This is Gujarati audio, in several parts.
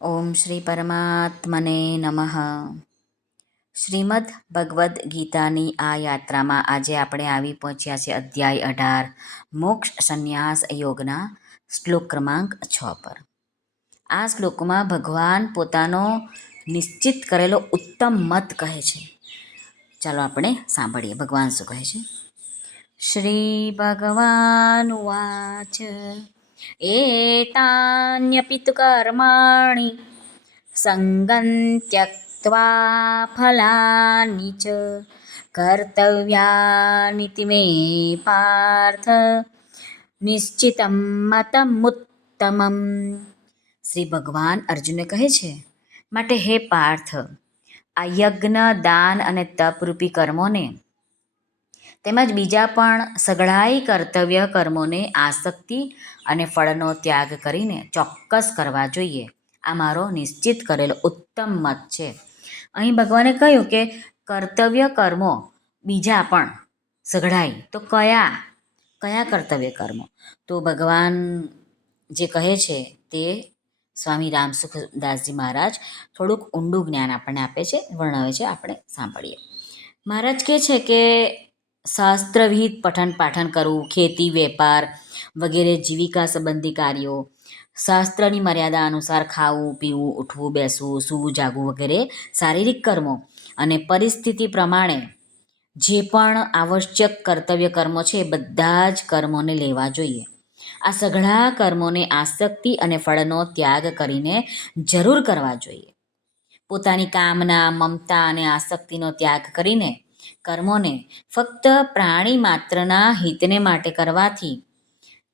ઓમ શ્રી પરમાત્મને નમઃ. શ્રીમદ ભગવદ્ ગીતાની આ યાત્રામાં આજે આપણે આવી પહોંચ્યા છે અધ્યાય 18 મોક્ષ સંન્યાસ યોગના શ્લોક ક્રમાંક 6 પર. આ શ્લોકમાં ભગવાન પોતાનો નિશ્ચિત કરેલો ઉત્તમ મત કહે છે. ચાલો આપણે સાંભળીએ ભગવાન શું કહે છે. શ્રી ભગવાન ઉવાચ એતાન્યપિ તુ કર્માણિ સંગં ત્યક્ત્વા ફલાનિ ચ કર્તવ્યાનિતિ મે પાર્થ નિશ્ચિતમ મતમુત્તમમ. શ્રી ભગવાન અર્જુનને કહે છે, માટે હે પાર્થ, આ યજ્ઞ, દાન અને તપરૂપી કર્મોને તેમજ બીજા પણ સઘળાઈ કર્તવ્ય કર્મોને આસક્તિ અને ફળનો ત્યાગ કરીને ચોક્કસ કરવા જોઈએ. આ મારો નિશ્ચિત કરેલો ઉત્તમ મત છે. અહીં ભગવાને કહ્યું કે કર્તવ્ય કર્મો બીજા પણ સઘળાઈ, તો કયા કર્તવ્ય કર્મો? તો ભગવાન જે કહે છે તે સ્વામી રામસુખદાસજી મહારાજ થોડુંક ઊંડું જ્ઞાન આપણને આપે છે, વર્ણવે છે. આપણે સાંભળીએ. મહારાજ કહે છે કે શાસ્ત્રવિહિત પઠન પાઠન કરવું, ખેતી વેપાર વગેરે જીવિકા સંબંધી કાર્યો, શાસ્ત્રની મર્યાદા અનુસાર ખાવું, પીવું, ઉઠવું, બેસવું, સૂવું, જાગવું વગેરે શારીરિક કર્મો અને પરિસ્થિતિ પ્રમાણે જે પણ આવશ્યક કર્તવ્ય કર્મો છે એ બધા જ કર્મોને લેવા જોઈએ. આ સઘળા કર્મોને આસક્તિ અને ફળનો ત્યાગ કરીને જરૂર કરવા જોઈએ. પોતાની કામના, મમતા અને આસક્તિનો ત્યાગ કરીને કર્મોને ફક્ત પ્રાણી માત્રના હિતને માટે કરવાથી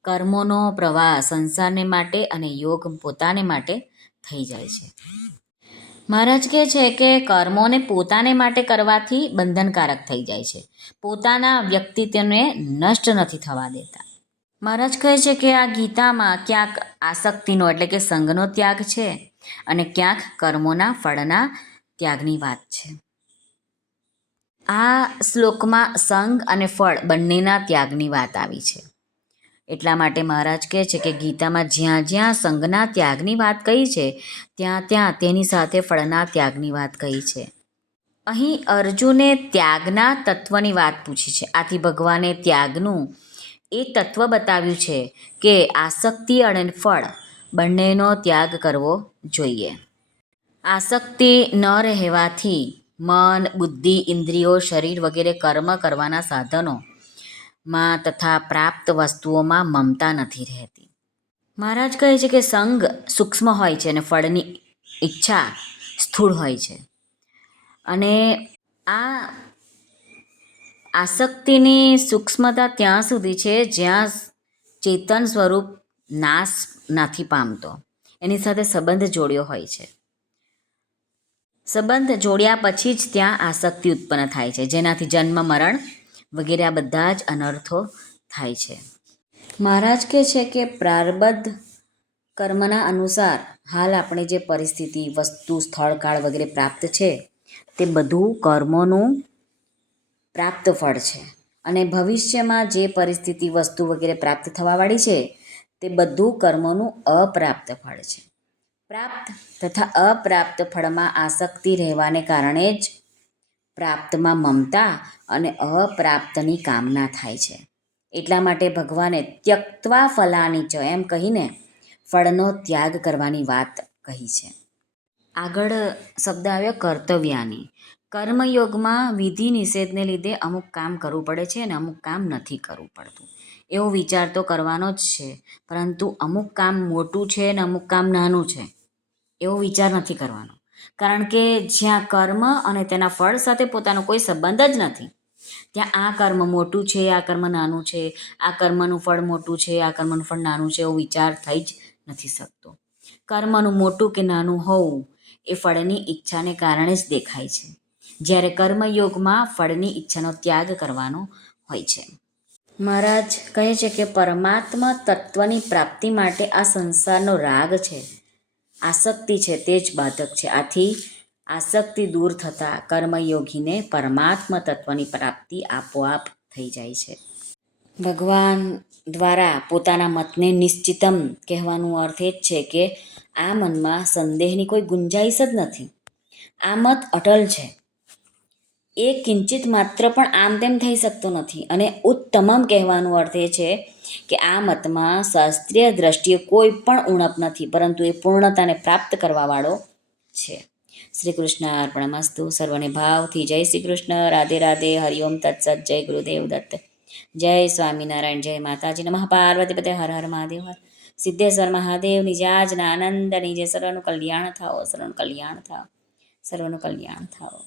કર્મોનો પ્રવાહ સંસારને માટે અને યોગ પોતાને માટે થઈ જાય છે. મહારાજ કહે છે કે કર્મોને પોતાને માટે કરવાથી બંધનકારક થઈ જાય છે, પોતાના વ્યક્તિત્વને નષ્ટ નથી થવા દેતા. મહારાજ કહે છે કે આ ગીતામાં ક્યાંક આસક્તિનો એટલે કે સંગનો ત્યાગ છે અને ક્યાંક કર્મોના ફળના ત્યાગની વાત છે. આ શ્લોકમાં સંગ અને ફળ બંનેના ત્યાગની વાત આવી છે. એટલા માટે મહારાજ કહે છે કે ગીતામાં જ્યાં જ્યાં સંગના ત્યાગની વાત કહી છે ત્યાં ત્યાં તેની સાથે ફળના ત્યાગની વાત કહી છે. અહીં અર્જુને ત્યાગના તત્વની વાત પૂછી છે. આથી ભગવાને ત્યાગનું એ તત્વ બતાવ્યું છે કે આસક્તિ અને ફળ બંનેનો ત્યાગ કરવો જોઈએ. આસક્તિ ન રહેવાથી મન, બુદ્ધિ, ઇન્દ્રિયો, શરીર વગેરે કર્મ કરવાના સાધનોમાં તથા પ્રાપ્ત વસ્તુઓમાં મમતા નથી રહેતી. મહારાજ કહે છે કે સંગ સૂક્ષ્મ હોય છે અને ફળની ઈચ્છા સ્થૂળ હોય છે. અને આ આસક્તિની સૂક્ષ્મતા ત્યાં સુધી છે જ્યાં ચેતન સ્વરૂપ નાશ નથી પામતો, એની સાથે સંબંધ જોડ્યો હોય છે. સંબંધ જોડ્યા પછી જ ત્યાં આસક્તિ ઉત્પન્ન થાય છે, જેનાથી જન્મ, મરણ વગેરે આ બધા જ અનર્થો થાય છે. મહારાજ કહે છે કે પ્રારબ્ધ કર્મના અનુસાર હાલ આપણે જે પરિસ્થિતિ, વસ્તુ, સ્થળ, કાળ વગેરે પ્રાપ્ત છે તે બધું કર્મોનું પ્રાપ્ત ફળ છે. અને ભવિષ્યમાં જે પરિસ્થિતિ, વસ્તુ વગેરે પ્રાપ્ત થવાવાળી છે તે બધું કર્મોનું અપ્રાપ્ત ફળ છે. પ્રાપ્ત તથા અપ્રાપ્ત ફળમાં આસક્તિ રહેવાને કારણે જ પ્રાપ્તમાં મમતા અને અપ્રાપ્તની કામના થાય છે. એટલા માટે ભગવાને ત્યક્ત્વા ફલાનિ ચ એમ કહીને ફળનો ત્યાગ કરવાની વાત કહી છે. આગળ શબ્દ આવ્યો કર્તવ્યાની. કર્મયોગમાં વિધિ નિષેધને લીધે અમુક કામ કરવું પડે છે અને અમુક કામ નથી કરવું પડતું. એવો વિચાર તો કરવાનો જ છે, પરંતુ અમુક કામ મોટું છે અને અમુક કામ નાનું છે એવો વિચાર નથી કરવાનો. કારણ કે જ્યાં કર્મ અને તેના ફળ સાથે પોતાનો કોઈ સંબંધ જ નથી ત્યાં આ કર્મ મોટું છે, આ કર્મ નાનું છે, આ કર્મનું ફળ મોટું છે, આ કર્મનું ફળ નાનું છે એવો વિચાર થઈ જ નથી શકતો. કર્મનું મોટું કે નાનું હોવું એ ફળની ઈચ્છાને કારણે જ દેખાય છે, જ્યારે કર્મયોગમાં ફળની ઈચ્છાનો ત્યાગ કરવાનો હોય છે. મહારાજ કહે છે કે પરમાત્મા તત્વની પ્રાપ્તિ માટે આ સંસારનો રાગ છે, આસક્તિ છે તે જ બાધક છે. આથી આસક્તિ દૂર થતાં કર્મયોગીને પરમાત્મા તત્વની પ્રાપ્તિ આપોઆપ થઈ જાય છે. ભગવાન દ્વારા પોતાના મતને નિશ્ચિતમ કહેવાનો અર્થ એ જ છે કે આ મનમાં સંદેહની કોઈ ગુંજાઈશ જ નથી. આ મત અટલ છે. એ કિંચિત માત્ર પણ આમ તેમ થઈ શકતો નથી. અને ઉત્તમમ કહેવાનો અર્થ એ છે કે આ મતમાં શાસ્ત્રીય દ્રષ્ટિએ કોઈ પણ ઉણપ નથી, પરંતુ એ પૂર્ણતાને પ્રાપ્ત કરવાવાળો છે. શ્રી કૃષ્ણ અર્પણમસ્તુ. સર્વને ભાવથી જય શ્રી કૃષ્ણ. રાધે રાધે. હરિઓમ તત્સત. જય ગુરુદેવ દત્ત. જય સ્વામિનારાયણ. જય માતાજી. નમઃ પાર્વતી પતે. હર હર મહાદેવ. હર સિદ્ધેશ્વર મહાદેવ. નિજાજના આનંદ નિજે. સર્વનું કલ્યાણ થાઓ. સર્વનું કલ્યાણ થાઓ. સર્વનું કલ્યાણ થાઓ.